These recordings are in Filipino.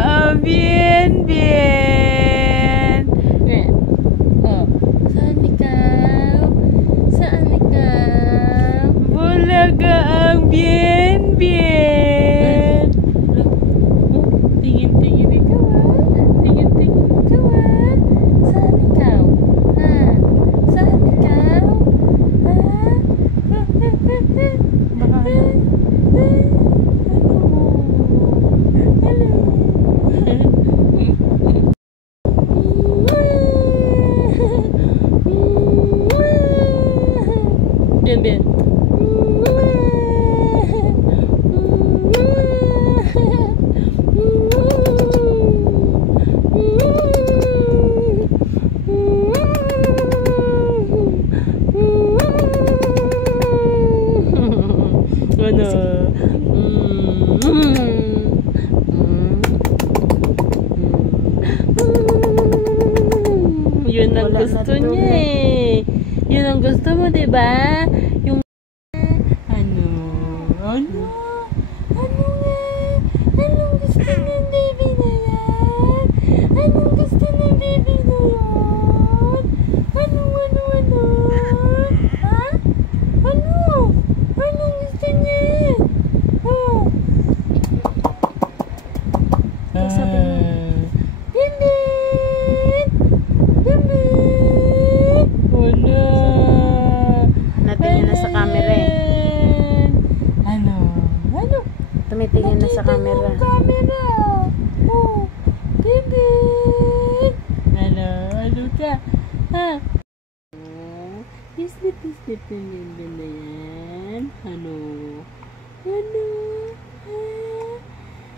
ang bien-bien. Oh, saan ikaw? Saan ikaw? Bulaga ang bien-bien. Tingin-tingin ikaw Tingin-tingin ikaw Saan ikaw? Saan ikaw? Bien. Ano? Yun ang gusto niya eh. Yun ang gusto mo, diba? Yung ano nga? Anong gusto ng baby na yan? Anong gusto ng baby na yan? Ano? Ha? Anong gusto niya? Sabi mo, Bimbit! Wala! Natingin na sa camera eh. Ano? Tumitingin na sa camera. Camera! Oh! Bimbit! Ano ka? Ha? Islip ng Bimbit na yan. Ano? Ha?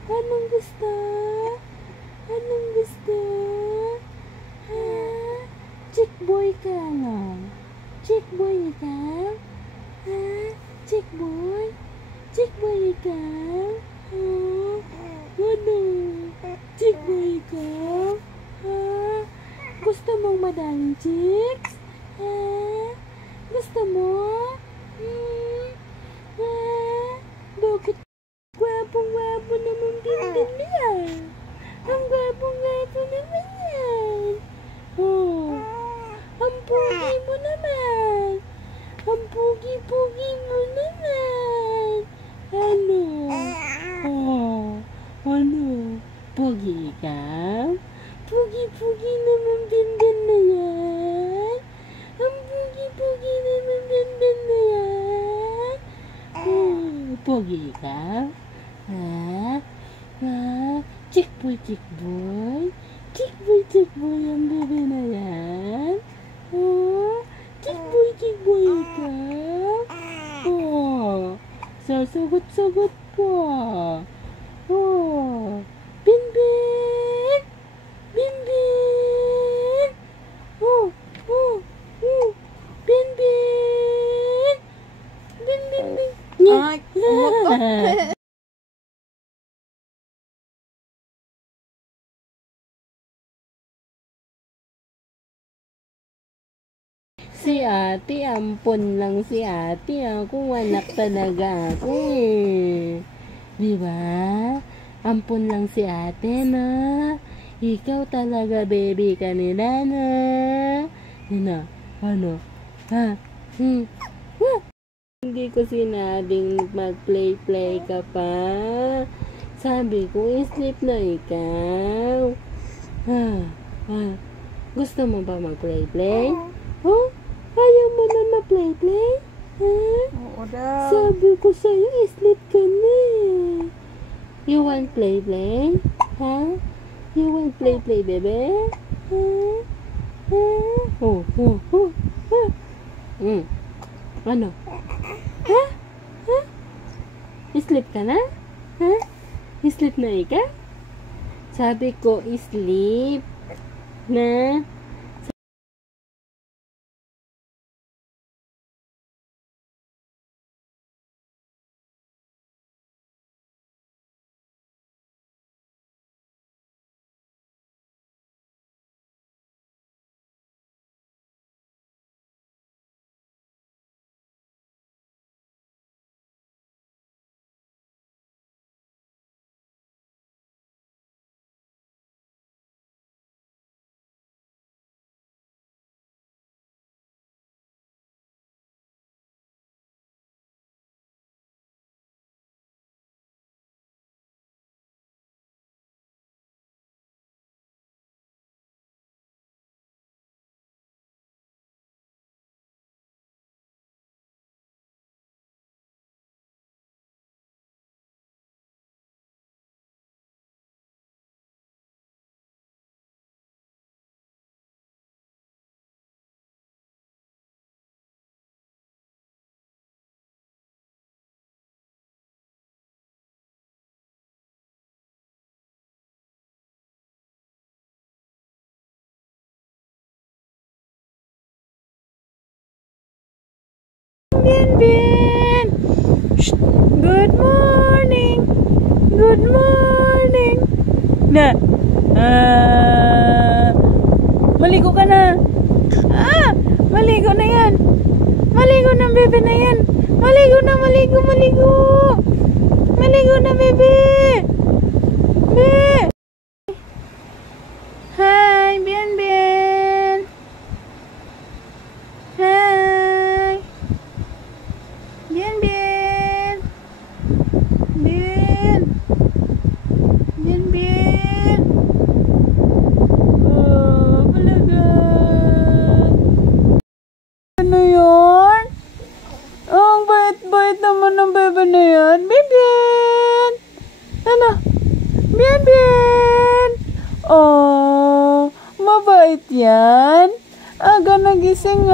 Anong gusto? Ha? Chick boy ka no? Chick boy ka? Ha? Chick boy ka? Ano? Chick boy ka? Ha? Gusto mong madaling chicks? Ha? Gusto mo? Ha? Bakit gwapong-gwapo naman Bimbit niya? Ang gwapong-gwapo naman yan. Oh, ang pugi mo naman. Ang pugi-pugi mo naman. Ano? Oh, ano? Pugi ka? Pugi-pugi naman Bimbit na yan. Ang pugi-pugi naman Bimbit na yan. Oh, pugi ka? Ha? Chick boy ang bebe na yan. Oh, chick boy ka. Oh, sasagot po. Oh, Bimbit. Oh, Bimbit. Ay, umutot. Si ate, ampon lang si ate. Kung anak talaga ako eh. Diba? Ampon lang si ate na. Ikaw talaga baby ka nila na. Ano? Ha? Hindi ko sinabing mag-play ka pa. Sabi ko, sleep na ikaw. Gusto mo ba mag-play? Oh? Ayaw mo na ma-play? Ha? Oo daw. Sabi ko sa'yo, sleep ka na eh. You want play? Ha? You want play, bebe? Ha? Oh. Ano? Ha? Sleep ka na? Ha? Sleep na ika? Sabi ko, sleep na. Bian. Shh. Good morning. Good morning. Na. Maligo ka na. Maligo na yan. Maligo na, bebe na yan. Maligo na, maligo. Maligo na, bebe. Bebe. Hi, Bian. Hi. Bian. Bian. Oh, balaga. Ano yun? Ang bait-bait naman ng bebe na yan. Bian. Ano? Bian. Oh, mabait yan. Aga nagising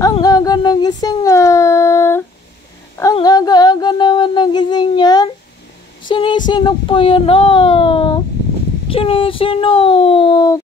Ang aga nagising Ang aga-aga naman nagising yan. Sinisinok po yan Sinisinok.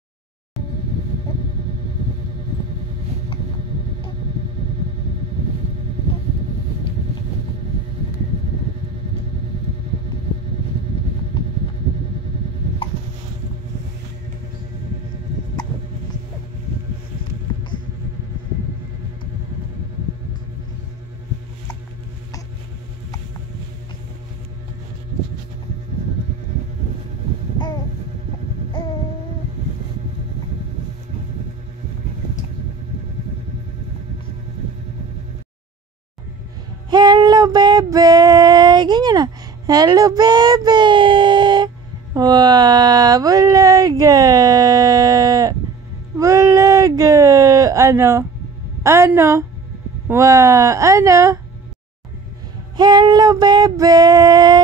Hello, bebe. Ganyan na. Hello, bebe. Wah, bulaga. Ano? Wah, ano? Hello, bebe.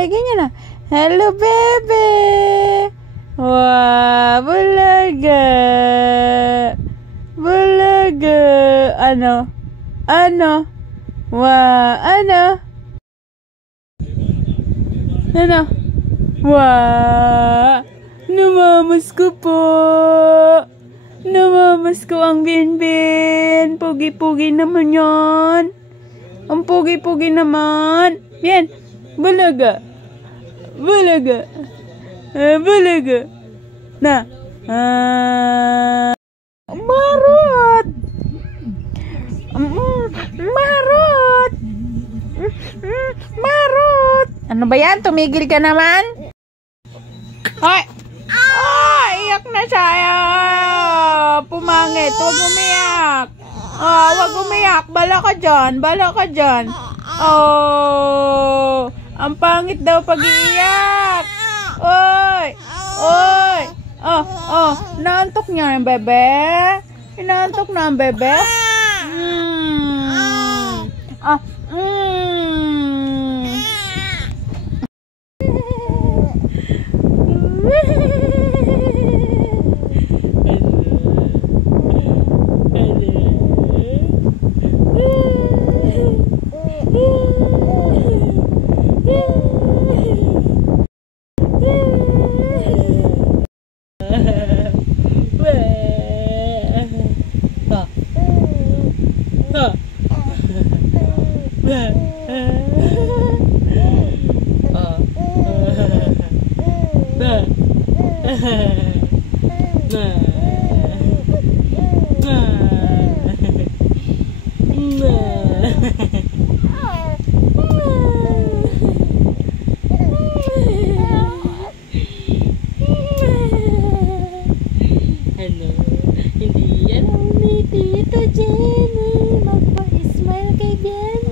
Ganyan na. Hello, bebe. Wah, bulaga. Ano? Wah, ano? Wah, namamas ko po. Namamas ko ang Bian. Pugi-pugi naman yan. Ang pugi-pugi naman. Bian, balaga. Na. Marot. Ano ba yan? Tumigil ka naman? Hoy! Iyak na siya. Pumangit. Huwag umiyak. Huwag umiyak. Bala ka dyan. Ang pangit daw pag-iiyak. Oy! Naantok niya yung bebe? Inaantok na ang bebe?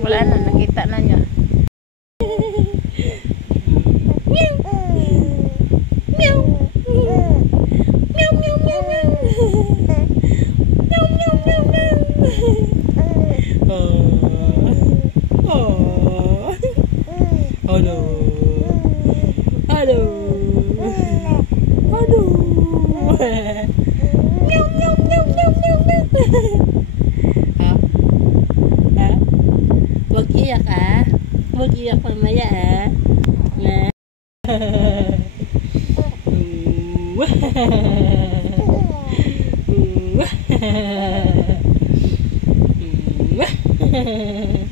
Wala na, nakita na niya. Wag iyak Wag iyak mamaya Na. Hah?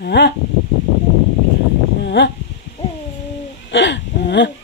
Hah? Hah?